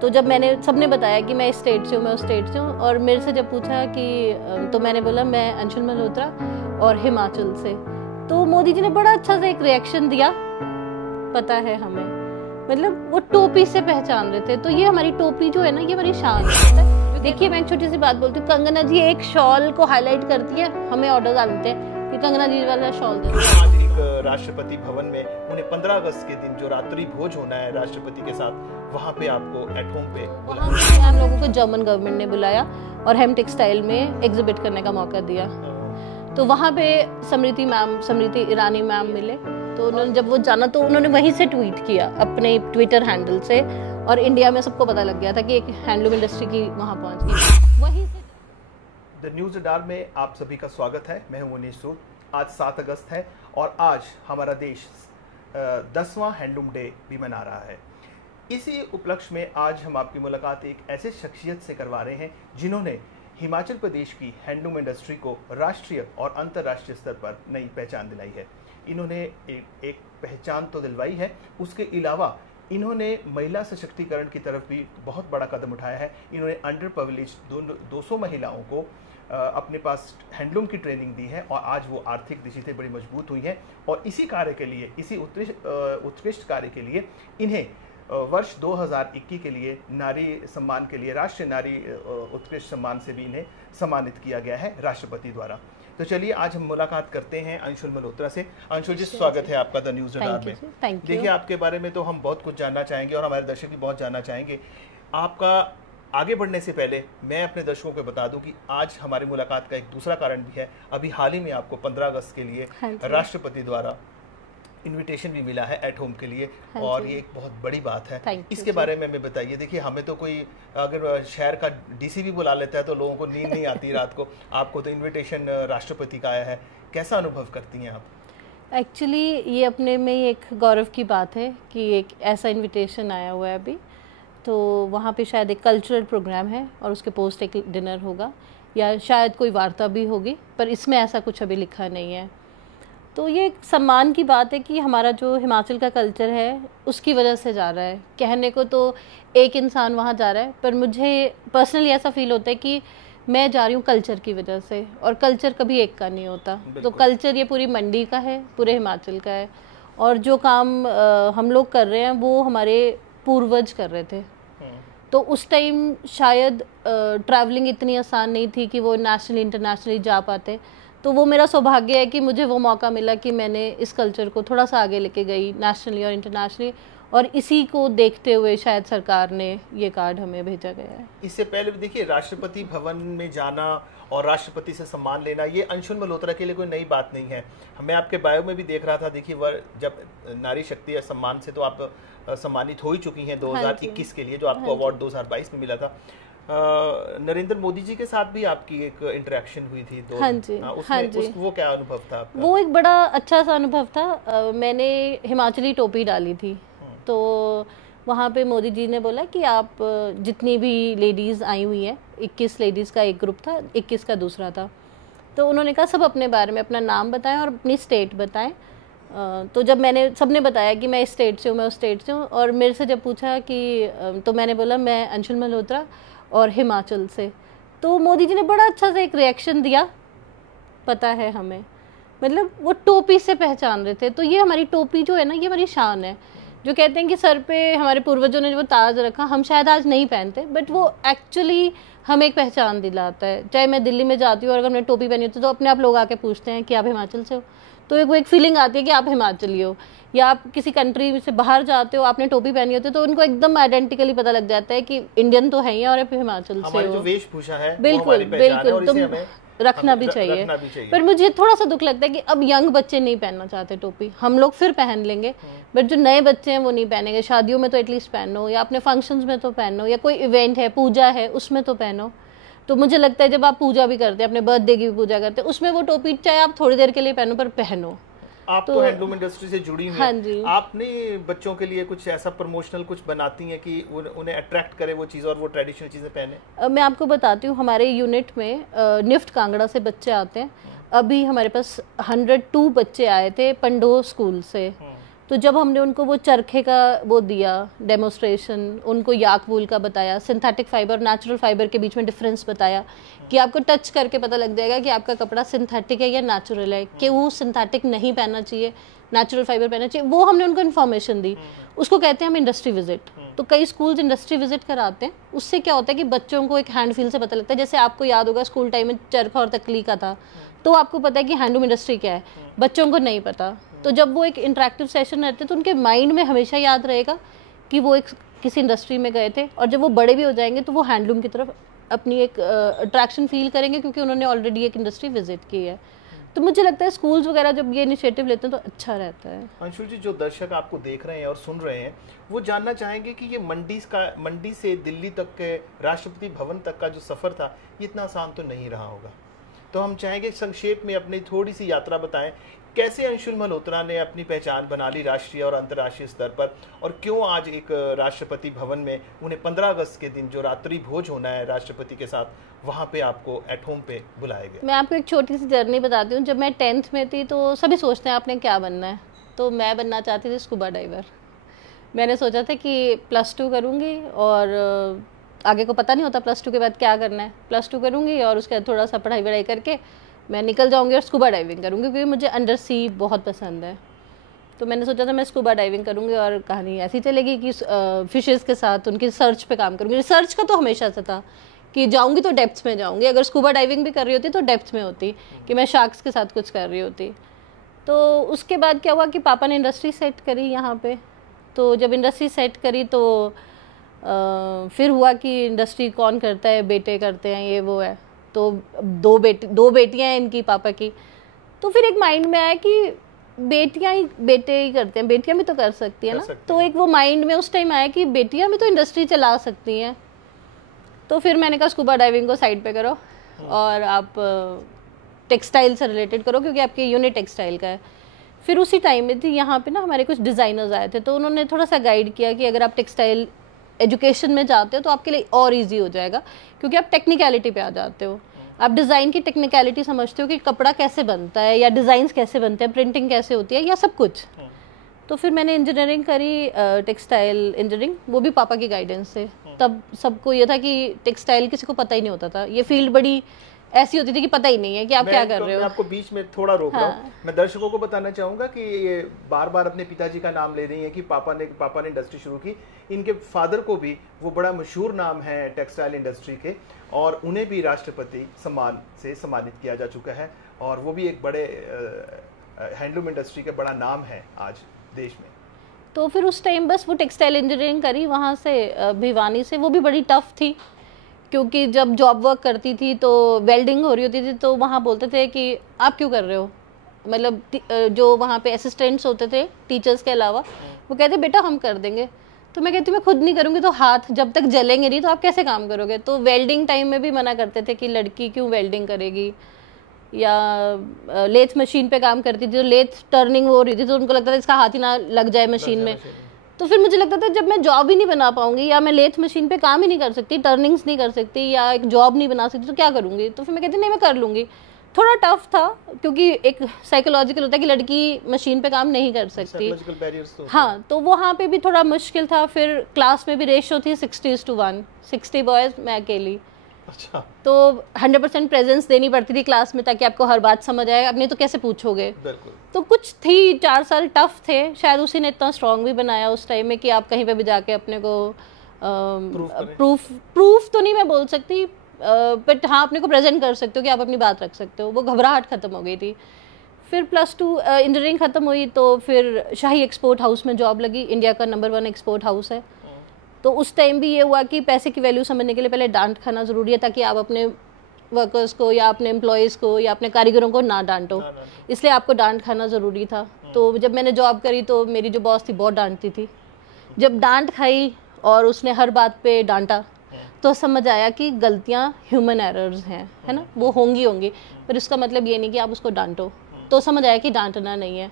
तो जब मैंने सबने बताया कि मैं इस स्टेट से हूँ, मैं उस स्टेट से हूँ, और मेरे से जब पूछा कि तो मैंने बोला मैं अंशुल मल्होत्रा और हिमाचल से, तो मोदी जी ने बड़ा अच्छा सा एक रिएक्शन दिया, पता है हमें। मतलब वो टोपी से पहचान रहे थे। तो ये हमारी टोपी जो है ना, ये हमारी शान है। देखिए मैं एक छोटी सी बात बोलती हूँ, कंगना जी एक शॉल को हाईलाइट करती है, हमें ऑर्डर डालते हैं कि कंगना जी वाला शॉल दे। आज एक राष्ट्रपति भवन में उन्हें 15 अगस्त के दिन जो रात्रि भोज होना है राष्ट्रपति के साथ, वहाँ पे आपको एट होम पे बुलाया। हम लोगों को जर्मन गवर्नमेंट ने बुलाया और हेम टेक्सटाइल में एग्जिबिट करने का मौका दिया। तो वहाँ पे समृति ईरानी मैम मिले। तो उन्होंने जब वो जाना तो उन्होंने वहीं से ट्वीट किया अपने ट्विटर हैंडल से, और इंडिया में सबको पता लग गया था कि एक हैंडलूम इंडस्ट्री की वहाँ पहुँच गई। वहीं से द न्यूज़ अडार में आप सभी का स्वागत है। मैं हूं मुनीश सूद। आज 7 अगस्त है और आज हमारा देश 10वां हैंडलूम डे भी मना रहा है। इसी उपलक्ष्य में आज हम आपकी मुलाकात एक ऐसे शख्सियत से करवा रहे हैं जिन्होंने हिमाचल प्रदेश की हैंडलूम इंडस्ट्री को राष्ट्रीय और अंतर्राष्ट्रीय स्तर पर नई पहचान दिलाई है। इन्होंने एक पहचान तो दिलवाई है, उसके अलावा इन्होंने महिला सशक्तिकरण की तरफ भी बहुत बड़ा कदम उठाया है। इन्होंने अंडर प्रिविलेज्ड 200 महिलाओं को अपने पास हैंडलूम की ट्रेनिंग दी है और आज वो आर्थिक दृष्टि से बड़ी मजबूत हुई हैं। और इसी कार्य के लिए, इसी उत्कृष्ट कार्य के लिए इन्हें वर्ष 2021 के लिए नारी सम्मान के लिए राष्ट्रीय नारी उत्कृष्ट सम्मान से भी इन्हें सम्मानित किया गया है राष्ट्रपति द्वारा। तो चलिए आज हम मुलाकात करते हैं अंशुल मल्होत्रा से। अंशुल जी, स्वागत है आपका द न्यूज़ अडार में। देखिए आपके बारे में तो हम बहुत कुछ जानना चाहेंगे और हमारे दर्शक भी बहुत जानना चाहेंगे। आपका आगे बढ़ने से पहले मैं अपने दर्शकों को बता दूं कि आज हमारी मुलाकात का एक दूसरा कारण भी है। अभी हाल ही में आपको 15 अगस्त के लिए राष्ट्रपति द्वारा इनविटेशन भी मिला है एट होम के लिए, और ये एक बहुत बड़ी बात है। इसके बारे में हमें बताइए। देखिए हमें तो कोई अगर शहर का डीसी भी बुला लेता है तो लोगों को नींद नहीं आती रात को, आपको तो इनविटेशन राष्ट्रपति का आया है। कैसा अनुभव करती हैं आप? एक्चुअली ये अपने में ही एक गौरव की बात है कि एक ऐसा इन्विटेशन आया हुआ है अभी। तो वहाँ पे शायद एक कल्चरल प्रोग्राम है और उसके पोस्ट एक डिनर होगा या शायद कोई वार्ता भी होगी, पर इसमें ऐसा कुछ अभी लिखा नहीं है। तो ये एक सम्मान की बात है कि हमारा जो हिमाचल का कल्चर है उसकी वजह से जा रहा है। कहने को तो एक इंसान वहाँ जा रहा है, पर मुझे पर्सनली ऐसा फील होता है कि मैं जा रही हूँ कल्चर की वजह से, और कल्चर कभी एक का नहीं होता। तो कल्चर ये पूरी मंडी का है, पूरे हिमाचल का है, और जो काम हम लोग कर रहे हैं वो हमारे पूर्वज कर रहे थे। तो उस टाइम शायद ट्रैवलिंग इतनी आसान नहीं थी कि वो नेशनली इंटरनेशनली जा पाते। तो वो मेरा सौभाग्य है कि मुझे वो मौका मिला कि मैंने इस कल्चर को थोड़ा सा आगे लेके गई नेशनली और इंटरनेशनली, और इसी को देखते हुए शायद सरकार ने ये कार्ड हमें भेजा गया है। इससे पहले देखिए राष्ट्रपति भवन में जाना और राष्ट्रपति से सम्मान लेना ये अंशुल मल्होत्रा के लिए कोई नई बात नहीं है। मैं आपके बायो में भी देख रहा था। देखिए जब नारी शक्ति सम्मान से तो आप सम्मानित हो ही चुकी हैं 2021 के लिए, जो आपको अवार्ड 2022 में मिला था। नरेंद्र मोदी जी के साथ भी आपकी एक इंटरेक्शन हुई थी। वो क्या अनुभव था आपका? वो एक बड़ा अच्छा सा अनुभव था। मैंने हिमाचली टोपी डाली थी, तो वहाँ पे मोदी जी ने बोला कि आप जितनी भी लेडीज़ आई हुई हैं, 21 लेडीज़ का एक ग्रुप था, 21 का दूसरा था, तो उन्होंने कहा सब अपने बारे में अपना नाम बताएं और अपनी स्टेट बताएं। तो जब सबने बताया कि मैं इस स्टेट से हूँ, मैं उस स्टेट से हूँ, और मेरे से जब पूछा कि तो मैंने बोला मैं अंशुल मल्होत्रा और हिमाचल से, तो मोदी जी ने बड़ा अच्छा सा एक रिएक्शन दिया, पता है हमें। मतलब वो टोपी से पहचान रहे थे। तो ये हमारी टोपी जो है ना, ये हमारी शान है। जो कहते हैं कि सर पे हमारे पूर्वजों ने जो ताज रखा, हम शायद आज नहीं पहनते, बट वो एक्चुअली हमें एक पहचान दिलाता है। चाहे मैं दिल्ली में जाती हूँ और अगर मैं टोपी पहनी होती तो अपने आप लोग आके पूछते हैं कि आप हिमाचल से हो, तो वो एक फीलिंग आती है कि आप हिमाचली हो। या आप किसी कंट्री से बाहर जाते हो, आपने टोपी पहनी होती है, तो उनको एकदम आइडेंटिकली पता लग जाता है कि इंडियन तो है ही और आप हिमाचल से हो। जो वेशभूषा है बिल्कुल बिल्कुल, तुम रखना भी चाहिए। पर मुझे थोड़ा सा दुख लगता है कि अब यंग बच्चे नहीं पहनना चाहते टोपी। हम लोग फिर पहन लेंगे, बट जो नए बच्चे हैं वो नहीं पहनेंगे। शादियों में तो एटलीस्ट पहनो, या अपने फंक्शंस में तो पहनो, या कोई इवेंट है, पूजा है, उसमें तो पहनो। तो मुझे लगता है जब आप पूजा भी करते हैं, अपने बर्थडे की भी पूजा करते हैं, उसमें वो टोपी चाहे आप थोड़ी देर के लिए पहनो, पर पहनो। आप तो हैंडलूम इंडस्ट्री से जुड़ी हुई हैं। आपने बच्चों के लिए कुछ ऐसा प्रमोशनल कुछ बनाती हैं कि उन्हें अट्रैक्ट करे वो चीज़ और वो ट्रेडिशनल चीज़ें पहने? मैं आपको बताती हूँ, हमारे यूनिट में निफ्ट कांगड़ा से बच्चे आते हैं। अभी हमारे पास 102 बच्चे आए थे पंडो स्कूल से। तो जब हमने उनको वो चरखे का वो दिया डेमोस्ट्रेशन, उनको याक वूल का बताया, सिंथेटिक फाइबर नेचुरल फाइबर के बीच में डिफरेंस बताया कि आपको टच करके पता लग जाएगा कि आपका कपड़ा सिंथेटिक है या नेचुरल है, कि वो सिंथेटिक नहीं पहनना चाहिए, नेचुरल फाइबर पहनना चाहिए, वो हमने उनको इन्फॉर्मेशन दी। उसको कहते हैं हम इंडस्ट्री विजिट। तो कई स्कूल्स इंडस्ट्री विजिट कराते हैं, उससे क्या होता है कि बच्चों को एक हैंड फील से पता लगता है। जैसे आपको याद होगा स्कूल टाइम में चरखा और तकली का था, तो आपको पता है कि हैंडलूम इंडस्ट्री क्या है, बच्चों को नहीं पता। तो जब वो एक इंटरेक्टिव सेशन रहते तो उनके माइंड में हमेशा याद रहेगा कि वो एक किसी इंडस्ट्री में गए थे, और जब वो बड़े भी हो जाएंगे तो वो हैंडलूम की तरफ अपनी एक अट्रैक्शन फील करेंगे, क्योंकि उन्होंने ऑलरेडी एक इंडस्ट्री विजिट की है। तो मुझे लगता है स्कूल्स वगैरह जब ये इनिशिएटिव लेते हैं तो अच्छा रहता है। अंशुल जी, जो दर्शक आपको देख रहे हैं और सुन रहे हैं, वो जानना चाहेंगे कि ये मंडी से दिल्ली तक के राष्ट्रपति भवन तक का जो सफ़र था, ये इतना आसान तो नहीं रहा होगा। तो हम चाहेंगे संक्षेप में अपनी थोड़ी सी यात्रा बताएं, कैसे अंशुल मल्होत्रा ने अपनी पहचान बना ली राष्ट्रीय और अंतर्राष्ट्रीय स्तर पर, और क्यों आज एक राष्ट्रपति भवन में उन्हें 15 अगस्त के दिन जो रात्रि भोज होना है राष्ट्रपति के साथ, वहाँ पे आपको एट होम पे बुलाया गया। मैं आपको एक छोटी सी जर्नी बताती हूँ। जब मैं 10th में थी तो सभी सोचते हैं आपने क्या बनना है, तो मैं बनना चाहती थी स्कूबा डाइवर। मैंने सोचा था कि +2 करूँगी, और आगे को पता नहीं होता +2 के बाद क्या करना है। +2 करूँगी और उसके बाद थोड़ा सा पढ़ाई वढ़ाई करके मैं निकल जाऊँगी और स्कूबा डाइविंग करूँगी, क्योंकि मुझे अंडर सी बहुत पसंद है। तो मैंने सोचा था मैं स्कूबा डाइविंग करूँगी, और कहानी ऐसी चलेगी कि फिशेस के साथ उनकी रिसर्च पे काम करूँगी। रिसर्च का तो हमेशा से था कि जाऊँगी तो डेप्थ में जाऊँगी। अगर स्कूबा डाइविंग भी कर रही होती तो डेप्थ में होती, कि मैं शार्क्स के साथ कुछ कर रही होती। तो उसके बाद क्या हुआ कि पापा ने इंडस्ट्री सेट करी यहाँ पे। तो जब इंडस्ट्री सेट करी तो फिर हुआ कि इंडस्ट्री कौन करता है, बेटे करते हैं, ये वो है। तो दो बेटियां हैं इनकी पापा की। तो फिर एक माइंड में आया कि बेटे ही करते हैं, बेटियां भी तो कर सकती है ना। तो एक वो माइंड में उस टाइम आया कि बेटियां भी तो इंडस्ट्री चला सकती हैं। तो फिर मैंने कहा स्कूबा डाइविंग को साइड पे करो और आप टेक्सटाइल से रिलेटेड करो, क्योंकि आपके यूनिट टेक्सटाइल का है। फिर उसी टाइम में थी यहाँ पे ना हमारे कुछ डिज़ाइनर्स आए थे, तो उन्होंने थोड़ा सा गाइड किया कि अगर आप टेक्सटाइल एजुकेशन में जाते हो तो आपके लिए और इजी हो जाएगा, क्योंकि आप टेक्निकलिटी पे आ जाते हो। आप डिज़ाइन की टेक्निकलिटी समझते हो कि कपड़ा कैसे बनता है, या डिज़ाइंस कैसे बनते हैं, प्रिंटिंग कैसे होती है, या सब कुछ। तो फिर मैंने इंजीनियरिंग करी, टेक्सटाइल इंजीनियरिंग, वो भी पापा की गाइडेंस से। तब सबको ये था कि टेक्सटाइल किसी को पता ही नहीं होता था, ये फील्ड बड़ी ऐसी होती थी कि पता ही नहीं है कि आप क्या कर रहे हो। मैं आपको बीच में थोड़ा रोक रहा हूँ। मैं दर्शकों को बताना चाहूँगा कि ये बार बार अपने पिताजी का नाम ले रही हैं कि पापा ने इंडस्ट्री शुरू की। इनके फादर को भी वो बड़ा मशहूर नाम है टेक्सटाइल इंडस्ट्री के, और उन्हें भी राष्ट्रपति सम्मान से सम्मानित किया जा चुका है, और वो भी एक बड़े हैंडलूम इंडस्ट्री के बड़ा नाम है आज देश में। तो फिर उस टाइम बस वो टेक्सटाइल इंजीनियरिंग करी वहाँ से, भिवानी से। वो भी बड़ी टफ थी, क्योंकि जब जॉब वर्क करती थी तो वेल्डिंग हो रही होती थी, तो वहाँ बोलते थे कि आप क्यों कर रहे हो, मतलब जो वहाँ पे असिस्टेंट्स होते थे टीचर्स के अलावा, वो कहते बेटा हम कर देंगे। तो मैं कहती मैं खुद नहीं करूँगी, तो हाथ जब तक जलेंगे नहीं तो आप कैसे काम करोगे। तो वेल्डिंग टाइम में भी मना करते थे कि लड़की क्यों वेल्डिंग करेगी। या लेथ मशीन पे काम करती थी, तो लेथ टर्निंग हो रही थी, तो उनको लगता था इसका हाथ ही ना लग जाए मशीन में। तो फिर मुझे लगता था जब मैं जॉब ही नहीं बना पाऊंगी, या मैं लेथ मशीन पे काम ही नहीं कर सकती, टर्निंग्स नहीं कर सकती, या एक जॉब नहीं बना सकती, तो क्या करूंगी। तो फिर मैं कहती नहीं मैं कर लूंगी। थोड़ा टफ था, क्योंकि एक साइकोलॉजिकल होता है कि लड़की मशीन पे काम नहीं कर सकती। हाँ, तो वहाँ पे भी थोड़ा मुश्किल था। फिर क्लास में भी रेशो थी 60:1, 60 बॉयज मैं अकेली। अच्छा। तो 100% प्रेजेंस देनी पड़ती थी क्लास में, ताकि आपको हर बात समझ आए, अब नहीं तो कैसे पूछोगे। बिल्कुल। तो कुछ थी, 4 साल टफ थे, शायद उसी ने इतना स्ट्रॉन्ग भी बनाया उस टाइम में कि आप कहीं पे भी जाके अपने को प्रूफ तो नहीं मैं बोल सकती, बट हाँ अपने को प्रेजेंट कर सकते हो कि आप अपनी बात रख सकते हो। वो घबराहट खत्म हो गई थी। फिर +2 इंजीनियरिंग खत्म हुई, तो फिर शाही एक्सपोर्ट हाउस में जॉब लगी। इंडिया का नंबर 1 एक्सपोर्ट हाउस है। तो उस टाइम भी ये हुआ कि पैसे की वैल्यू समझने के लिए पहले डांट खाना ज़रूरी है, ताकि आप अपने वर्कर्स को या अपने एम्प्लॉयज़ को या अपने कारीगरों को ना डांटो, इसलिए आपको डांट खाना ज़रूरी था। तो जब मैंने जॉब करी तो मेरी जो बॉस थी बहुत डांटती थी। जब डांट खाई और उसने हर बात पे डांटा, तो समझ आया कि गलतियाँ ह्यूमन एरर्स हैं, है ना, वो होंगी, पर इसका मतलब ये नहीं कि आप उसको डांटो। तो समझ आया कि डांटना नहीं है।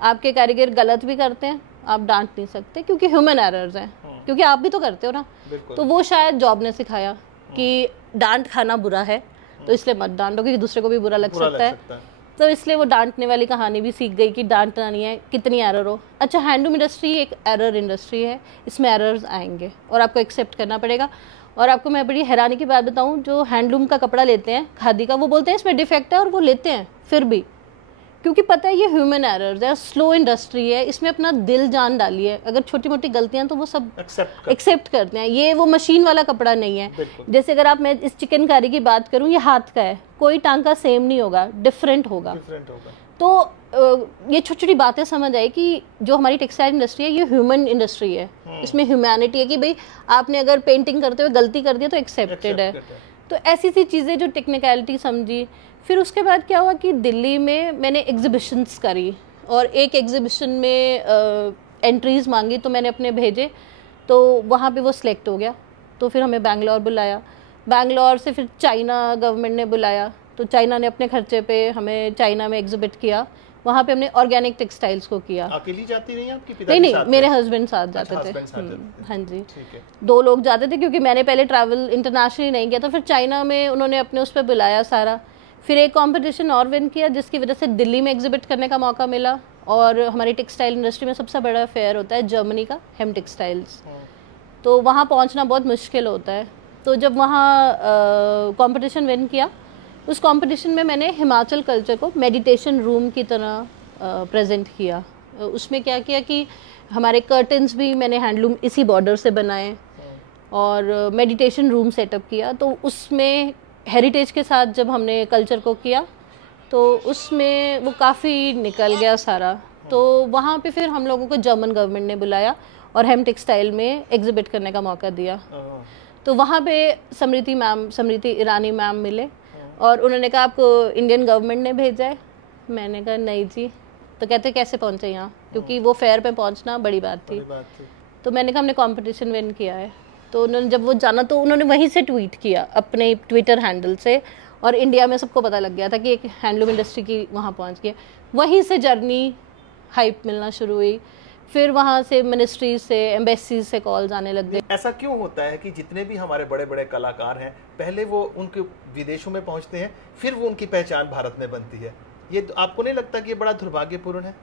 आपके कारीगर गलत भी करते हैं, आप डांट नहीं सकते, क्योंकि ह्यूमन एरर्स हैं, क्योंकि आप भी तो करते हो ना। तो वो शायद जॉब ने सिखाया कि डांट खाना बुरा है, तो इसलिए मत डांटो, क्योंकि दूसरे को भी बुरा लग सकता है। तो इसलिए वो डांटने वाली कहानी भी सीख गई कि डांटना नहीं है, कितनी एरर हो। अच्छा, हैंडलूम इंडस्ट्री एक एरर इंडस्ट्री है, इसमें एरर्स आएंगे और आपको एक्सेप्ट करना पड़ेगा। और आपको मैं बड़ी हैरानी की बात बताऊं, जो हैंडलूम का कपड़ा लेते हैं, खादी का, वो बोलते हैं इसमें डिफेक्ट है और वो लेते हैं फिर भी, क्योंकि पता है ये ह्यूमन एरर्स है, स्लो इंडस्ट्री है, इसमें अपना दिल जान डाली है। अगर छोटी मोटी गलतियां तो वो सब एक्सेप्ट करते हैं। ये वो मशीन वाला कपड़ा नहीं है। जैसे अगर मैं इस चिकनकारी की बात करूं, ये हाथ का है, कोई टांका सेम नहीं होगा, डिफरेंट होगा। तो ये छोटी छोटी बातें समझ आई कि जो हमारी टेक्सटाइल इंडस्ट्री है ये ह्यूमन इंडस्ट्री है, इसमें ह्यूमैनिटी है कि भाई आपने अगर पेंटिंग करते हुए गलती कर दिया तो एक्सेप्टेड है। तो ऐसी सी चीज़ें जो टेक्निकलिटी समझी। फिर उसके बाद क्या हुआ कि दिल्ली में मैंने एग्जिबिशंस करी और एक एग्जिबिशन में एंट्रीज मांगी, तो मैंने अपने भेजे, तो वहाँ पे वो सिलेक्ट हो गया। तो फिर हमें बैंगलोर बुलाया, बैंगलोर से फिर चाइना गवर्नमेंट ने बुलाया, तो चाइना ने अपने खर्चे पे हमें चाइना में एग्जिबिट किया। वहाँ पे हमने ऑर्गेनिक टेक्सटाइल्स को किया। अकेली जाती नहीं आपकी पिताजी नहीं, साथ मेरे हस्बैंड साथ जाते थे। हाँ जी, 2 लोग जाते थे, क्योंकि मैंने पहले ट्रैवल इंटरनेशनली नहीं किया था। फिर चाइना में उन्होंने अपने उस पर बुलाया सारा। फिर एक कंपटीशन और विन किया, जिसकी वजह से दिल्ली में एग्जिबिट करने का मौका मिला। और हमारी टेक्सटाइल इंडस्ट्री में सबसे बड़ा फेयर होता है जर्मनी का, हेम टेक्सटाइल्स। तो वहाँ पहुँचना बहुत मुश्किल होता है। तो जब वहाँ कंपटीशन विन किया, उस कंपटीशन में मैंने हिमाचल कल्चर को मेडिटेशन रूम की तरह प्रेजेंट किया। उसमें क्या किया कि हमारे कर्टन्स भी मैंने हैंडलूम इसी बॉर्डर से बनाए और मेडिटेशन रूम सेटअप किया। तो उसमें हेरिटेज के साथ जब हमने कल्चर को किया तो उसमें वो काफ़ी निकल गया सारा। तो वहाँ पे फिर हम लोगों को जर्मन गवर्नमेंट ने बुलाया और हेम टेक्सटाइल में एग्जिबिट करने का मौका दिया। तो वहाँ पे समृति ईरानी मैम मिले और उन्होंने कहा आपको इंडियन गवर्नमेंट ने भेजा है। मैंने कहा नहीं जी। तो कहते कैसे पहुँचे यहाँ, क्योंकि वो फेयर पे पहुँचना बड़ी बात थी। तो मैंने कहा हमने कंपटीशन विन किया है। तो उन्होंने जब वो जाना तो उन्होंने वहीं से ट्वीट किया अपने ट्विटर हैंडल से, और इंडिया में सबको पता लग गया था कि एक हैंडलूम इंडस्ट्री की वहाँ पहुँच गया। वहीं से जर्नी हाइप मिलना शुरू हुई। फिर वहाँ से मिनिस्ट्री से, एम्बेसी से कॉल्स आने लग गए। ऐसा क्यों होता है कि जितने भी हमारे बड़े बड़े कलाकार हैं, पहले वो उनके विदेशों में पहुँचते हैं, फिर वो उनकी पहचान भारत में बनती है? ये तो आपको नहीं लगता कि ये बड़ा दुर्भाग्यपूर्ण है?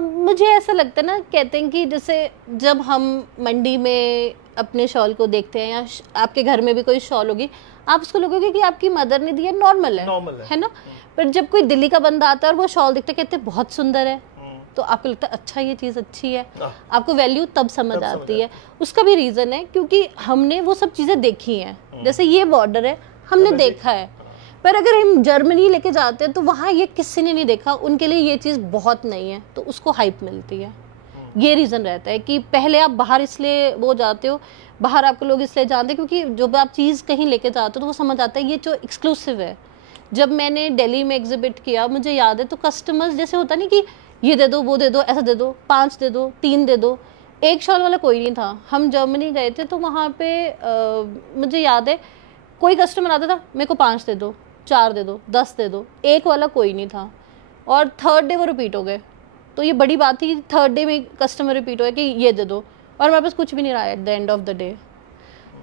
मुझे ऐसा लगता है ना, कहते हैं कि जैसे जब हम मंडी में अपने शॉल को देखते हैं या आपके घर में भी कोई शॉल होगी, आप उसको लगोगे कि आपकी मदर ने दिया, नॉर्मल है ना। पर जब कोई दिल्ली का बंदा आता है और वो शॉल देखते कहते बहुत सुंदर है, तो आपको लगता है अच्छा ये चीज़ अच्छी है, आपको वैल्यू तब समझ आती है। उसका भी रीज़न है क्योंकि हमने वो सब चीज़ें देखी हैं। जैसे ये बॉर्डर है, हमने देखा है। पर अगर हम जर्मनी लेके जाते हैं तो वहाँ ये किसी ने नहीं देखा, उनके लिए ये चीज़ बहुत नहीं है, तो उसको हाइप मिलती है। ये रीज़न रहता है कि पहले आप बाहर इसलिए वो जाते हो, बाहर आपको लोग इसलिए जानते हैं क्योंकि जब आप चीज़ कहीं लेके जाते हो तो वो समझ आता है ये जो एक्सक्लूसिव है। जब मैंने दिल्ली में एग्जिबिट किया, मुझे याद है, तो कस्टमर्स जैसे होता नहीं कि ये दे दो, वो दे दो, ऐसा दे दो, 5 दे दो, 3 दे दो, एक शॉल वाला कोई नहीं था। हम जर्मनी गए थे तो वहाँ पे मुझे याद है कोई कस्टमर आता था, मेरे को 5 दे दो, 4 दे दो, 10 दे दो, एक वाला कोई नहीं था। और थर्ड डे वो रिपीट हो गए। तो ये बड़ी बात थी कि थर्ड डे में कस्टमर रिपीट हो गया कि ये दे दो, और हमारे पास कुछ भी नहीं रहा at the end of the day.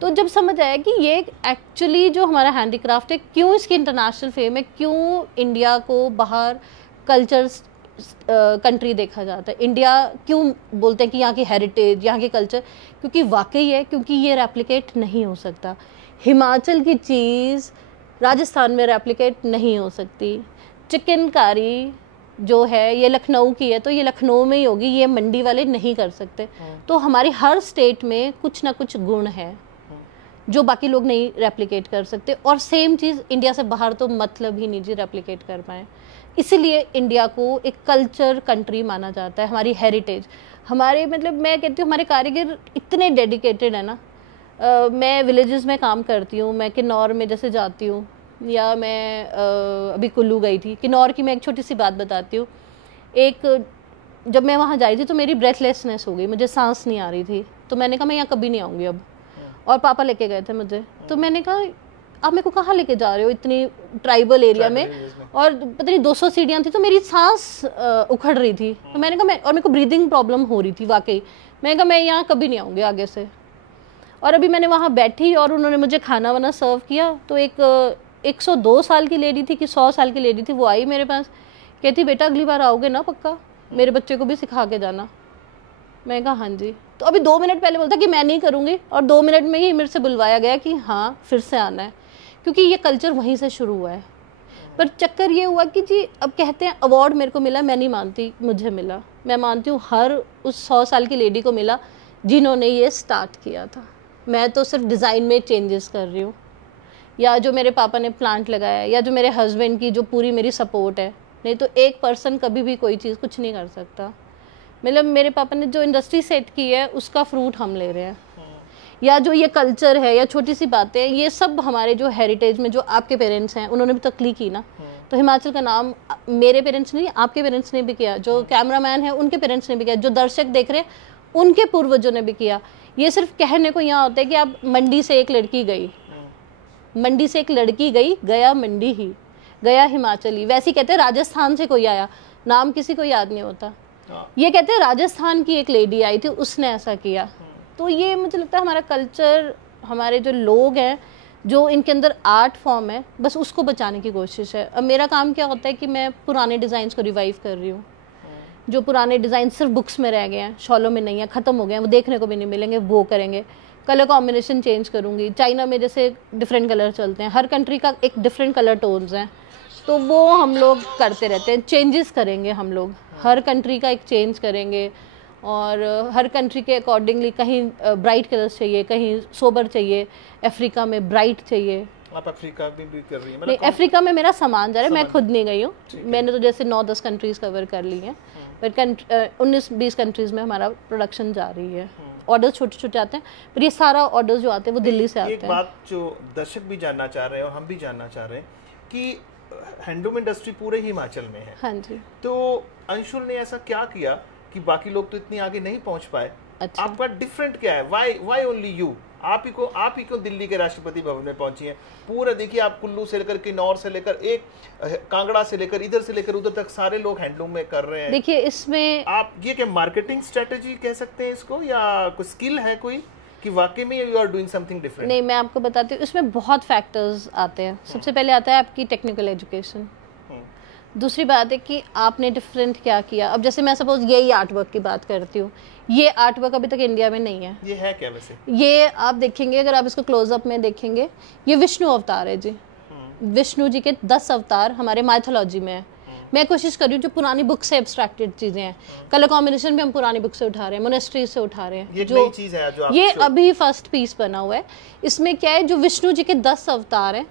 तो जब समझ आया कि ये एक्चुअली जो हमारा हैंडीक्राफ्ट है, क्यों इसकी इंटरनेशनल फेम है, क्यों इंडिया को बाहर कल्चर कंट्री देखा जाता है, इंडिया क्यों बोलते हैं कि यहाँ की हेरिटेज, यहाँ की कल्चर, क्योंकि वाकई है, क्योंकि ये रेप्लिकेट नहीं हो सकता। हिमाचल की चीज़ राजस्थान में रेप्लिकेट नहीं हो सकती। चिकनकारी जो है ये लखनऊ की है तो ये लखनऊ में ही होगी, ये मंडी वाले नहीं कर सकते। तो हमारी हर स्टेट में कुछ ना कुछ गुण है जो बाकी लोग नहीं रेप्लिकेट कर सकते। और सेम चीज़ इंडिया से बाहर तो मतलब ही नहीं जी रेप्लिकेट कर पाए। इसीलिए इंडिया को एक कल्चर कंट्री माना जाता है। हमारी हेरिटेज, हमारे मतलब मैं कहती हूँ हमारे कारीगर इतने डेडिकेटेड है ना। मैं विलेजेस में काम करती हूँ, मैं किन्नौर में जैसे जाती हूँ, या मैं अभी कुल्लू गई थी। किन्नौर की मैं एक छोटी सी बात बताती हूँ। जब मैं वहाँ जाई थी तो मेरी ब्रेथलेसनेस हो गई, मुझे सांस नहीं आ रही थी। तो मैंने कहा मैं यहाँ कभी नहीं आऊँगी अब, और पापा लेके गए थे मुझे। तो मैंने कहा आप मेरे को कहाँ लेके जा रहे हो इतनी ट्राइबल एरिया में, और पता नहीं 200 सीढ़ियाँ थी, तो मेरी सांस उखड़ रही थी। तो मैंने कहा और मेरे को ब्रीदिंग प्रॉब्लम हो रही थी वाकई। मैंने कहा मैं यहाँ कभी नहीं आऊँगी आगे से। और अभी मैंने वहाँ बैठी और उन्होंने मुझे खाना वाना सर्व किया, तो 102 साल की लेडी थी कि 100 साल की लेडी थी, वो आई मेरे पास, कहती बेटा अगली बार आओगे ना पक्का, मेरे बच्चे को भी सिखा के जाना। मैं कहा हाँ जी। तो अभी 2 मिनट पहले बोलता कि मैं नहीं करूँगी, और 2 मिनट में ही मेरे से बुलवाया गया कि हाँ फिर से आना है, क्योंकि ये कल्चर वहीं से शुरू हुआ है। पर चक्कर ये हुआ कि जी अब कहते हैं अवार्ड मेरे को मिला, मैं नहीं मानती मुझे मिला, मैं मानती हूँ हर उस 100 साल की लेडी को मिला जिन्होंने ये स्टार्ट किया था। मैं तो सिर्फ डिज़ाइन में चेंजेस कर रही हूँ, या जो मेरे पापा ने प्लांट लगाया, या जो मेरे हस्बैंड की जो पूरी मेरी सपोर्ट है, नहीं तो एक पर्सन कभी भी कोई चीज़ कुछ नहीं कर सकता। मतलब मेरे पापा ने जो इंडस्ट्री सेट की है उसका फ्रूट हम ले रहे हैं, या जो ये कल्चर है या छोटी सी बातें, ये सब हमारे जो हेरिटेज में जो आपके पेरेंट्स हैं उन्होंने भी तकलीफ की ना, तो हिमाचल का नाम मेरे पेरेंट्स ने, आपके पेरेंट्स ने भी किया, जो कैमरामैन है उनके पेरेंट्स ने भी किया, जो दर्शक देख रहे हैं उनके पूर्वजों ने भी किया। ये सिर्फ कहने को यहाँ होता है कि आप मंडी से एक लड़की गई, मंडी से एक लड़की गई, गया मंडी ही, गया हिमाचल ही। वैसे ही कहते हैं राजस्थान से कोई आया, नाम किसी को याद नहीं होता, ये कहते हैं राजस्थान की एक लेडी आई थी उसने ऐसा किया। तो ये मुझे लगता है हमारा कल्चर, हमारे जो लोग हैं, जो इनके अंदर आर्ट फॉर्म है, बस उसको बचाने की कोशिश है। अब मेरा काम क्या होता है कि मैं पुराने डिज़ाइंस को रिवाइव कर रही हूँ। जो पुराने डिज़ाइन सिर्फ बुक्स में रह गए हैं, शॉलों में नहीं है, ख़त्म हो गए हैं, वो देखने को भी नहीं मिलेंगे, वो करेंगे। कलर कॉम्बिनेशन चेंज करूँगी। चाइना में जैसे डिफरेंट कलर चलते हैं, हर कंट्री का एक डिफरेंट कलर टोन्स हैं, तो वो हम लोग करते रहते हैं, चेंजेस करेंगे हम लोग, हर कंट्री का एक चेंज करेंगे, और हर कंट्री के अकॉर्डिंगली कहीं ब्राइट कलर्स चाहिए, कहीं सोबर चाहिए, अफ्रीका में ब्राइट चाहिए। आप अफ्रीका में भी कर रही हैं? नहीं, अफ्रीका में मेरा सामान जा रहा है, मैं खुद नहीं गई हूँ, मैंने तो जैसे 9-10 कंट्रीज़ कवर कर ली हैं, पर 19-20 कंट्रीज़ में हमारा प्रोडक्शन जा रही है। ऑर्डर छोटे छोटे आते हैं, पर ये सारा ऑर्डर्स जो आते हैं वो दिल्ली से आते हैं। एक बात जो दर्शक भी जानना चाह रहे हैं और हम भी जानना चाह रहे हैं कि हैंडलूम इंडस्ट्री पूरे हिमाचल में है। हाँ जी। तो अंशुल ने ऐसा क्या किया कि बाकी लोग तो इतनी आगे नहीं पहुंच पाए? अच्छा। आपका डिफरेंट क्या है? Why only you? आप ही को दिल्ली के राष्ट्रपति भवन में पहुंची हैं। पूरा देखिए, आप कुल्लू से लेकर किन्नौर से लेकर एक कांगड़ा से लेकर इधर से लेकर उधर तक सारे लोग हैंडलूम में कर रहे हैं। देखिए इसमें आप ये क्या मार्केटिंग स्ट्रेटेजी कह सकते हैं इसको, या कोई स्किल है कोई कि वाकई में you are doing something different? नहीं, मैं आपको बताती हूँ, इसमें बहुत फैक्टर्स आते हैं। सबसे पहले आता है आपकी टेक्निकल एजुकेशन। दूसरी बात है कि आपने डिफरेंट क्या किया। अब जैसे मैं सपोज यही आर्ट वर्क की बात करती हूँ, ये आर्ट वर्क अभी तक इंडिया में नहीं है। ये है क्या वैसे? ये आप देखेंगे, अगर आप इसको क्लोजअप में देखेंगे, ये विष्णु अवतार है जी। विष्णु जी के 10 अवतार हमारे माइथोलॉजी में है। मैं कोशिश कर रही हूँ जो पुरानी बुक से एब्स्ट्रैक्टेड चीजें हैं, कलर कॉम्बिनेशन भी हम पुरानी बुक से उठा रहे हैं, मोनेस्ट्री से उठा रहे हैं। ये जो नई चीज है, जो ये अभी फर्स्ट पीस बना हुआ है। इसमें क्या है, जो विष्णु जी के 10 अवतार हैं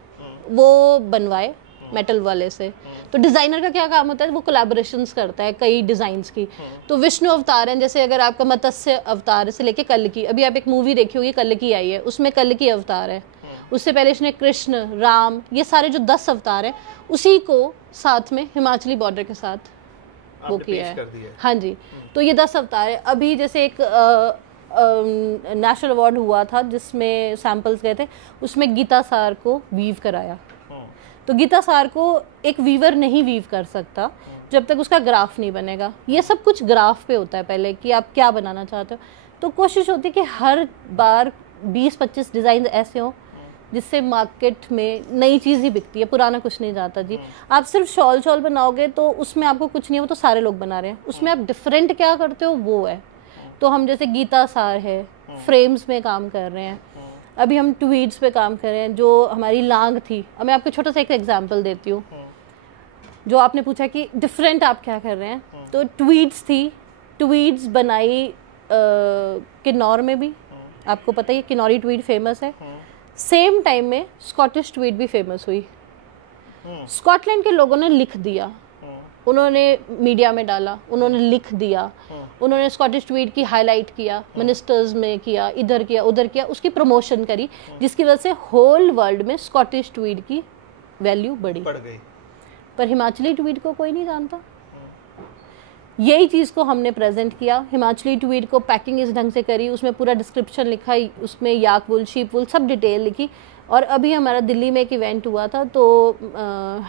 वो बनवाए मेटल वाले से। तो डिजाइनर का क्या काम होता है, वो कोलैबोरेशंस करता है कई डिजाइन्स की। तो विष्णु अवतार हैं, जैसे अगर आपका मत्स्य अवतार से लेके कल्कि, अभी आप एक मूवी देखी होगी कल्कि आई है, उसमें कल्कि अवतार है। उससे पहले इसने कृष्ण, राम, ये सारे जो 10 अवतार हैं उसी को साथ में हिमाचली बॉर्डर के साथ वो किया है। हाँ जी। तो ये 10 अवतार है। अभी जैसे एक नेशनल अवार्ड हुआ था जिसमें सैंपल्स गए थे, उसमें गीता सार को वीव कराया। तो गीता सार को एक वीवर नहीं वीव कर सकता जब तक उसका ग्राफ नहीं बनेगा। ये सब कुछ ग्राफ पे होता है पहले कि आप क्या बनाना चाहते हो। तो कोशिश होती है कि हर बार 20-25 डिज़ाइन ऐसे हों जिससे मार्केट में नई चीज़ ही बिकती है, पुराना कुछ नहीं जाता जी। आप सिर्फ शॉल बनाओगे तो उसमें आपको कुछ नहीं है, वो तो सारे लोग बना रहे हैं। उसमें आप डिफरेंट क्या करते हो वो है। तो हम जैसे गीता सार है, फ्रेम्स में काम कर रहे हैं। अभी हम ट्वीड्स पे काम कर रहे हैं, जो हमारी लांग थी। अब मैं आपको छोटा सा एक एग्जांपल देती हूँ। जो आपने पूछा कि डिफरेंट आप क्या कर रहे हैं, तो ट्वीड्स थी, ट्वीड्स बनाई किन्नौर में भी, आपको पता ही है किन्नौरी ट्वीड फेमस है। सेम टाइम में स्कॉटिश ट्वीड भी फेमस हुई। स्कॉटलैंड के लोगों ने लिख दिया, उन्होंने मीडिया में डाला, उन्होंने लिख दिया, उन्होंने स्कॉटिश ट्वीड की हाईलाइट किया, मिनिस्टर्स में किया, इधर किया उधर किया, उसकी प्रमोशन करी, जिसकी वजह से होल वर्ल्ड में स्कॉटिश ट्वीड की वैल्यू बढ़ गई। पर हिमाचली ट्वीड को कोई नहीं जानता। यही चीज़ को हमने प्रेजेंट किया। हिमाचली ट्वीड को पैकिंग इस ढंग से करी, उसमें पूरा डिस्क्रिप्शन लिखा, उसमें याक वुल, शीप वुल, सब डिटेल लिखी। और अभी हमारा दिल्ली में एक इवेंट हुआ था, तो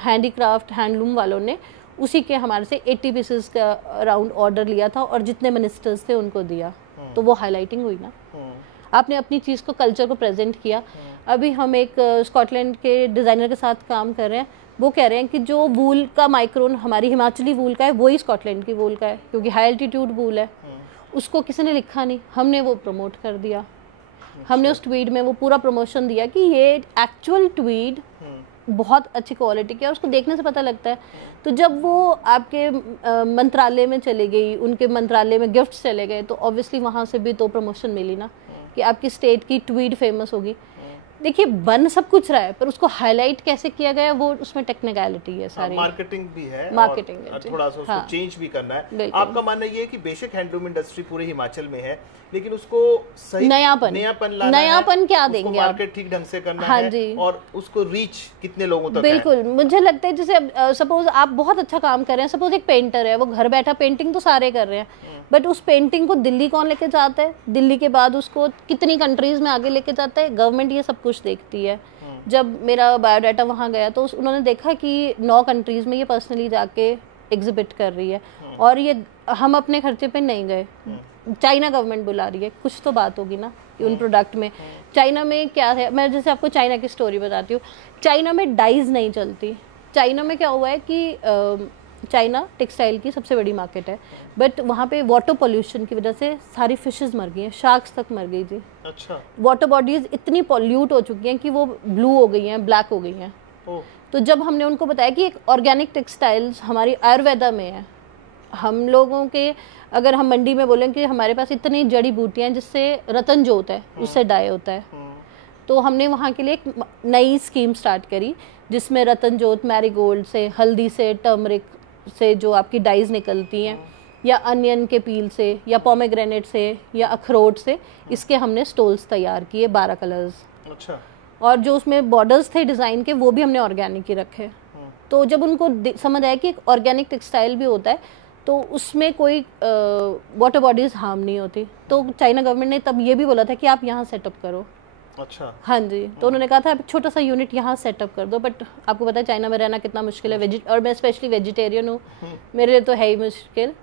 हैंडीक्राफ्ट हैंडलूम वालों ने उसी के हमारे से 80 पीसेस का अराउंड ऑर्डर लिया था और जितने मिनिस्टर्स थे उनको दिया। तो वो हाईलाइटिंग हुई ना। आपने अपनी चीज़ को, कल्चर को प्रेजेंट किया। अभी हम एक स्कॉटलैंड के डिज़ाइनर के साथ काम कर रहे हैं, वो कह रहे हैं कि जो वूल का माइक्रोन हमारी हिमाचली वूल का है वही स्कॉटलैंड की वूल का है, क्योंकि हाई एल्टीट्यूड वूल है। उसको किसी ने लिखा नहीं, हमने वो प्रमोट कर दिया। हमने उस ट्वीड में वो पूरा प्रमोशन दिया कि ये एक्चुअल ट्वीड बहुत अच्छी क्वालिटी की है, उसको देखने से पता लगता है। तो जब वो आपके मंत्रालय में चले गई, उनके मंत्रालय में गिफ्ट चले गए, तो ऑब्वियसली वहाँ से भी तो प्रमोशन मिली ना कि आपकी स्टेट की ट्वीड फेमस होगी। देखिए बन सब कुछ रहा है, पर उसको हाईलाइट कैसे किया गया वो उसमें टेक्निकलिटी है सारी, मार्केटिंग भी है, मार्केटिंग और थोड़ा सा उसको चेंज भी करना है। आपका मानना ये है कि बेशक हैंडलूम इंडस्ट्री पूरे हिमाचल में है, लेकिन उसको सही नयापन क्या देंगे, मार्केट ठीक ढंग से करना है, और उसको रीच कितने लोगों तक बिल्कुल है? मुझे लगता है जैसे सपोज आप बहुत अच्छा काम कर रहे हैं, सपोज एक पेंटर है, वो घर बैठा पेंटिंग तो सारे कर रहे हैं, बट उस पेंटिंग को दिल्ली कौन लेके जाता है, दिल्ली के बाद उसको कितनी कंट्रीज में आगे लेके जाता है, गवर्नमेंट ये सब कुछ देखती है। जब मेरा बायोडाटा वहाँ गया तो उन्होंने देखा कि 9 कंट्रीज में ये पर्सनली जाके एग्जिबिट कर रही है, और ये हम अपने खर्चे पे नहीं गए, चाइना गवर्नमेंट बुला रही है, कुछ तो बात होगी ना कि उन प्रोडक्ट में। चाइना में क्या है, मैं जैसे आपको चाइना की स्टोरी बताती हूँ। चाइना में डाइज नहीं चलती। चाइना में क्या हुआ है कि चाइना टेक्सटाइल की सबसे बड़ी मार्केट है, बट वहाँ पे वाटर पोल्यूशन की वजह से सारी फिशेस मर गई हैं, शार्क्स तक मर गई थी। अच्छा। वाटर बॉडीज इतनी पॉल्यूट हो चुकी हैं कि वो ब्लू हो गई हैं, ब्लैक हो गई हैं। तो जब हमने उनको बताया कि एक ऑर्गेनिक टेक्सटाइल्स हमारी आयुर्वेदा में है, हम लोगों के अगर हम मंडी में बोलें कि हमारे पास इतनी जड़ी बूटियाँ हैं जिससे रतन जो होता है उससे डाई होता है, तो हमने वहाँ के लिए एक नई स्कीम स्टार्ट करी जिसमें रतन जोत, मैरीगोल्ड से, हल्दी से, टर्मरिक से जो आपकी डाइज निकलती हैं, या अनियन के पील से, या पोमेग्रेनेट से, या अखरोट से, इसके हमने स्टोल्स तैयार किए 12 कलर्स। अच्छा। और जो उसमें बॉर्डर्स थे डिज़ाइन के वो भी हमने ऑर्गेनिक ही रखे। तो जब उनको समझ आया कि एक ऑर्गेनिक टेक्सटाइल भी होता है तो उसमें कोई वाटर बॉडीज हार्म नहीं होती, तो चाइना गवर्नमेंट ने तब ये भी बोला था कि आप यहाँ सेटअप करो। अच्छा। हाँ जी, तो उन्होंने कहा था आप छोटा सा यूनिट यहाँ सेटअप कर दो, बट आपको पता है चाइना में रहना कितना मुश्किल है, और मैं स्पेशली वेजिटेरियन हूँ, मेरे लिए तो है ही मुश्किल।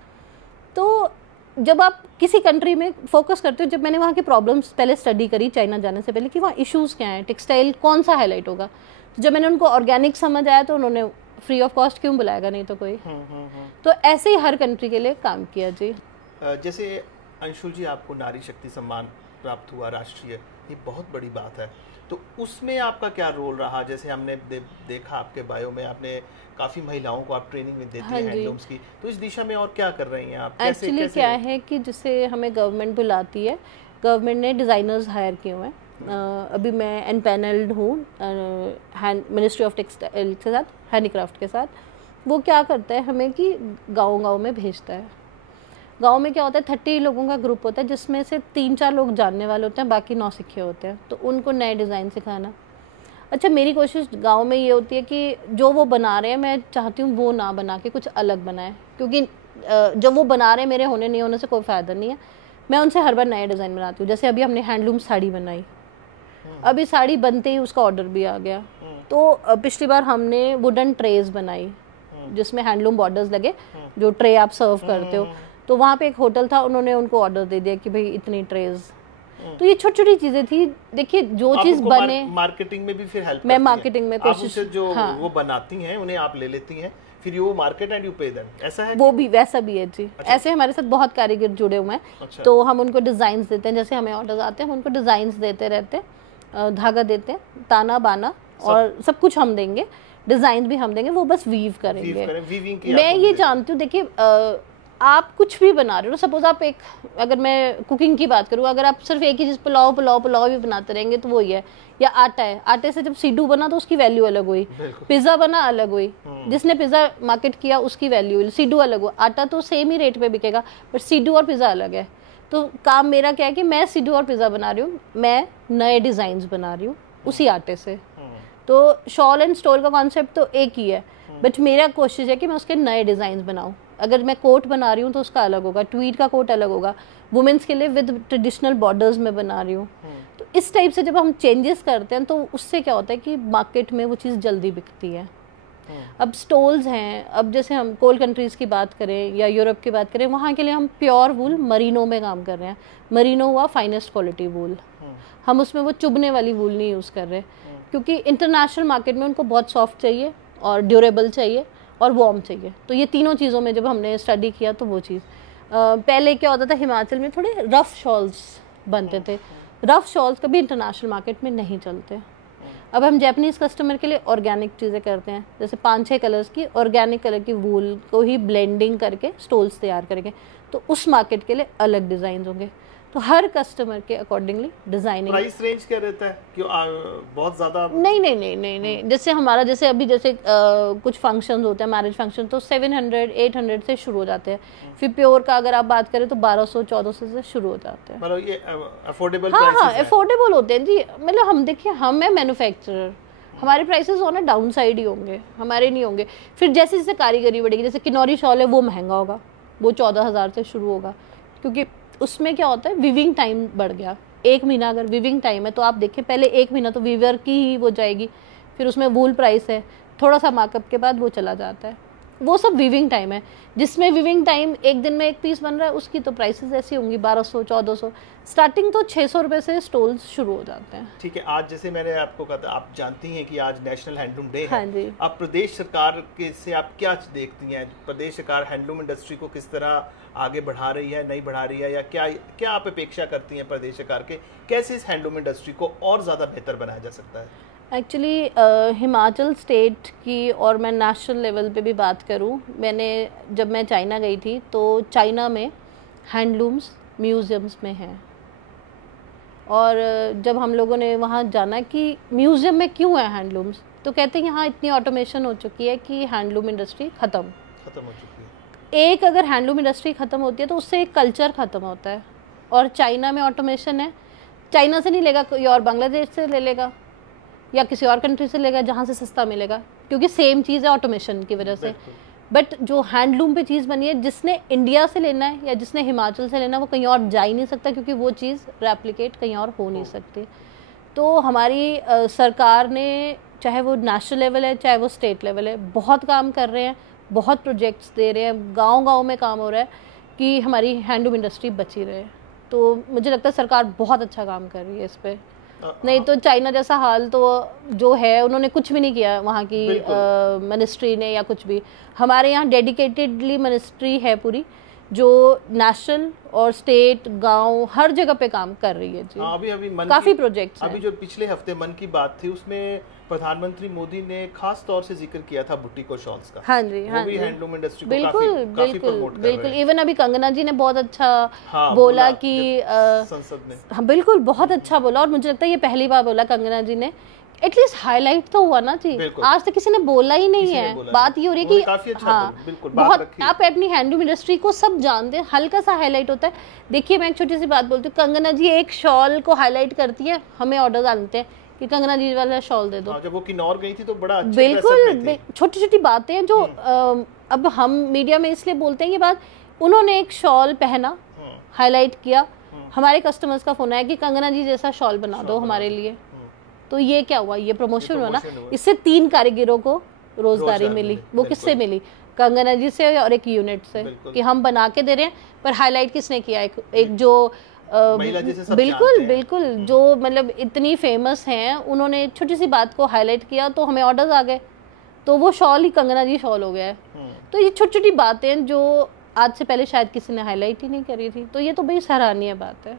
तो जब आप किसी कंट्री में फोकस करते हो, जब मैंने वहाँ की प्रॉब्लम्स पहले स्टडी करी चाइना जाने से पहले कि वहाँ इश्यूज़ क्या हैं, टेक्सटाइल कौन सा हाईलाइट होगा, तो जब मैंने उनको ऑर्गेनिक समझ आया तो उन्होंने फ्री ऑफ कॉस्ट क्यों बुलाएगा, नहीं तो कोई। तो ऐसे ही हर कंट्री के लिए काम किया जी। जैसे अंशुल जी, आपको नारी शक्ति सम्मान प्राप्त हुआ राष्ट्रीय, ये बहुत बड़ी बात है, तो उसमें आपका क्या रोल रहा? जैसे हमने देखा आपके बायो में आपने काफ़ी महिलाओं को आप ट्रेनिंग में देती हैं हैंडलूम्स की, तो इस दिशा में और क्या कर रही हैं आप? एक्चुअली क्या है कि जैसे हमें गवर्नमेंट बुलाती है, गवर्नमेंट ने डिज़ाइनर्स हायर किए हुए हैं। अभी मैं एनपैनल्ड हूँ मिनिस्ट्री ऑफ टेक्सटाइल के साथ, हैंडीक्राफ्ट के साथ। वो क्या करता है हमें कि गाँव-गाँव में भेजता है। गांव में क्या होता है, 30 लोगों का ग्रुप होता है जिसमें से 3-4 लोग जानने वाले होते हैं, बाकी 9 सीखे होते हैं, तो उनको नए डिज़ाइन सिखाना। अच्छा, मेरी कोशिश गांव में ये होती है कि जो वो बना रहे हैं मैं चाहती हूँ वो ना बना के कुछ अलग बनाए, क्योंकि जब वो बना रहे हैं मेरे होने नहीं होने से कोई फ़ायदा नहीं है। मैं उनसे हर बार नए डिज़ाइन बनाती हूँ। जैसे अभी हमने हैंडलूम साड़ी बनाई, अभी साड़ी बनते ही उसका ऑर्डर भी आ गया। तो पिछली बार हमने वुडन ट्रेज बनाई जिसमें हैंडलूम बॉर्डर्स लगे, जो ट्रे आप सर्व करते हो। तो वहाँ पे एक होटल था, उन्होंने उनको ऑर्डर दे दिया कि भाई इतनी ट्रेज। तो ये छोटी छोटी चीजें थी। देखिए जो चीज बने, मार्केटिंग में भी फिर हेल्प मैं मार्केटिंग में कोशिश, जो वो बनाती हैं उन्हें आप ले लेती हैं, फिर वो market and you pay them, ऐसा है? वो भी वैसा भी है जी। अच्छा। ऐसे हमारे साथ बहुत कारीगर जुड़े हुए हैं। अच्छा। तो हम उनको डिजाइन देते हैं, जैसे हमें ऑर्डर आते हैं हम उनको डिजाइन देते रहते हैं, धागा देते हैं, ताना बाना और सब कुछ हम देंगे, डिजाइन भी हम देंगे, वो बस वीव करेंगे। मैं ये जानती हूँ, देखिए आप कुछ भी बना रहे हो, सपोज आप एक, अगर मैं कुकिंग की बात करूँ, अगर आप सिर्फ एक ही चीज़ पुलाव पुलाव पुलाव भी बनाते रहेंगे तो वही है। या आटा है, आटे से जब सीडू बना तो उसकी वैल्यू अलग हुई, पिज्ज़ा बना अलग हुई, जिसने पिज्ज़ा मार्केट किया उसकी वैल्यू हुई, सीडू अलग हुआ। आटा तो सेम ही रेट पे बिकेगा, बट सीडू और पिज़्ज़ा अलग है। तो काम मेरा क्या है कि मैं सीडू और पिज़्ज़ा बना रही हूँ, मैं नए डिज़ाइंस बना रही हूँ उसी आटे से। तो शॉल एंड स्टोल का कॉन्सेप्ट तो एक ही है, बट मेरा कोशिश है कि मैं उसके नए डिज़ाइन बनाऊँ। अगर मैं कोट बना रही हूँ तो उसका अलग होगा, ट्वीड का कोट अलग होगा, वुमेन्स के लिए विद ट्रेडिशनल बॉर्डर्स में बना रही हूँ। तो इस टाइप से जब हम चेंजेस करते हैं तो उससे क्या होता है कि मार्केट में वो चीज़ जल्दी बिकती है। अब स्टोल्स हैं, अब जैसे हम कोल कंट्रीज़ की बात करें या यूरोप की बात करें, वहाँ के लिए हम प्योर वूल मरीनो में काम कर रहे हैं। मरीनो हुआ फाइनेस्ट क्वालिटी वूल, हम उसमें वो चुभने वाली वूल नहीं यूज़ कर रहे, क्योंकि इंटरनेशनल मार्केट में उनको बहुत सॉफ्ट चाहिए और ड्यूरेबल चाहिए और वार्म चाहिए। तो ये तीनों चीज़ों में जब हमने स्टडी किया तो वो चीज़ पहले क्या होता था, हिमाचल में थोड़े रफ़ शॉल्स बनते थे। रफ़ शॉल्स कभी इंटरनेशनल मार्केट में नहीं चलते। अब हम जैपनीज़ कस्टमर के लिए ऑर्गेनिक चीज़ें करते हैं, जैसे 5-6 कलर्स की ऑर्गेनिक कलर की वूल को ही ब्लेंडिंग करके स्टोल्स तैयार करेंगे, तो उस मार्केट के लिए अलग डिज़ाइन होंगे। तो हर कस्टमर के अकॉर्डिंगली डिजाइनिंग। प्राइस रेंज क्या रहता है कि बहुत ज़्यादा? नहीं, जैसे हमारा जैसे अभी जैसे कुछ फंक्शंस होते हैं, मैरिज फंक्शन, तो 700-800 से शुरू हो जाते हैं। फिर प्योर का अगर आप बात करें तो 1200-1400 से शुरू हो जाते हैं। मतलब ये अफोर्डेबल प्राइसेस हैं? हाँ, अफोर्डेबल होते हैं जी। मतलब हम देखिए, हम है मैन्युफैक्चरर, हमारे प्राइसेस होना डाउन साइड ही होंगे, हमारे नहीं होंगे। फिर जैसे जैसे कारीगरी बढ़ेगी, जैसे किन्नौरी शॉल है वो महंगा होगा, वो 14,000 से शुरू होगा, क्योंकि उसमें क्या होता है, विविंग टाइम बढ़ गया। 1 महीना अगर विविंग टाइम है तो आप देखिए पहले 1 महीना तो वीवर की ही वो जाएगी, फिर उसमें वूल प्राइस है, थोड़ा सा मार्कअप के बाद वो चला जाता है। वो सब विविंग टाइम है। जिसमें विविंग टाइम एक दिन में 1 पीस बन रहा है, उसकी तो प्राइसेस ऐसी होंगी 1200-1400, स्टार्टिंग तो 600 रुपये से स्टोल्स शुरू हो जाते हैं। ठीक है। आज जैसे मैंने आपको कहा था, आप जानती हैं कि आज नेशनल हैंडलूम डे है। हाँ जी। अब प्रदेश सरकार के से आप क्या देखती हैं? प्रदेश सरकार हैंडलूम इंडस्ट्री को किस तरह आगे बढ़ा रही है, नहीं बढ़ा रही है, या क्या आप अपेक्षा करती हैं प्रदेश सरकार के, कैसे इस हैंडलूम इंडस्ट्री को और ज़्यादा बेहतर बनाया जा सकता है? एक्चुअली हिमाचल स्टेट की, और मैं नेशनल लेवल पे भी बात करूं, जब मैं चाइना गई थी तो चाइना में हैंडलूम्स म्यूज़ियम्स में हैं। और जब हम लोगों ने वहाँ जाना कि म्यूज़ियम में क्यों है हैंडलूम्स, तो कहते हैं यहाँ इतनी ऑटोमेशन हो चुकी है कि हैंडलूम इंडस्ट्री ख़त्म हो चुकी है। एक अगर हैंडलूम इंडस्ट्री ख़त्म होती है तो उससे एक कल्चर ख़त्म होता है। और चाइना में ऑटोमेशन है, चाइना से नहीं लेगा कोई और, बांग्लादेश से ले लेगा या किसी और कंट्री से लेगा जहाँ से सस्ता मिलेगा, क्योंकि सेम चीज़ है ऑटोमेशन की वजह से। बट जो हैंडलूम पे चीज़ बनी है, जिसने इंडिया से लेना है या जिसने हिमाचल से लेना है, वो कहीं और जा ही नहीं सकता, क्योंकि वो चीज़ रेप्लिकेट कहीं और हो नहीं सकती। तो हमारी सरकार ने, चाहे वो नेशनल लेवल है चाहे वो स्टेट लेवल है, बहुत काम कर रहे हैं, बहुत प्रोजेक्ट्स दे रहे हैं, गांव-गांव में काम हो रहा है कि हमारी हैंडलूम इंडस्ट्री बची रहे। तो मुझे लगता है सरकार बहुत अच्छा काम कर रही है इस पे। नहीं तो चाइना जैसा हाल तो जो है, उन्होंने कुछ भी नहीं किया वहाँ की मिनिस्ट्री ने या कुछ भी। हमारे यहाँ डेडिकेटेडली मिनिस्ट्री है पूरी, जो नेशनल और स्टेट, गांव, हर जगह पे काम कर रही है जी। अभी काफी प्रोजेक्ट्स अभी जो पिछले हफ्ते मन की बात थी, उसमें प्रधानमंत्री मोदी ने खास तौर से जिक्र किया था बुटीक और शॉल्स का। हाँ जी, हाँ जी, हैंडलूम इंडस्ट्री को काफी प्रमोट कर रहे हैं। बिल्कुल। इवन अभी कंगना जी ने बहुत अच्छा बोला कि संसद में, हाँ बिल्कुल बहुत अच्छा बोला। और मुझे लगता है ये पहली बार बोला कंगना जी ने, एटलीस्ट हाईलाइट तो हुआ ना जी। आज तक किसी ने बोला ही नहीं है। बात ये हो रही है कि हाँ बहुत, आप अपनी हैंडलूम इंडस्ट्री को सब जानते हैं, हल्का सा हाईलाइट होता है। देखिए मैं एक छोटी सी बात बोलती हूँ, कंगना जी एक शॉल को हाईलाइट करती है, हमें ऑर्डर आते हैं कि कंगना जी वाला शॉल दे दो। जब वो किन्नौर गई थी तो बड़ा अच्छा, बिल्कुल छोटी छोटी बातें हैं जो अब हम मीडिया में इसलिए बोलते हैं ये बात। उन्होंने एक शॉल पहना, हाईलाइट किया, हमारे कस्टमर्स का फोन आया कि कंगना जी जैसा शॉल बना दो हमारे लिए। तो ये क्या हुआ, ये प्रमोशन हुआ ना। इससे 3 कारीगरों को रोजगारी मिली। वो किससे मिली? कंगना जी से और एक यूनिट से, कि हम बना के दे रहे हैं। पर हाईलाइट किसने किया? एक जो बिल्कुल जो मतलब इतनी फेमस हैं, उन्होंने छोटी सी बात को हाईलाइट किया तो हमें ऑर्डर्स आ गए। तो वो शॉल ही कंगना जी शॉल हो गया है। तो ये छोटी छोटी बातें जो आज से पहले शायद किसी ने हाईलाइट ही नहीं करी थी, तो ये तो बड़ी सराहनीय बात है।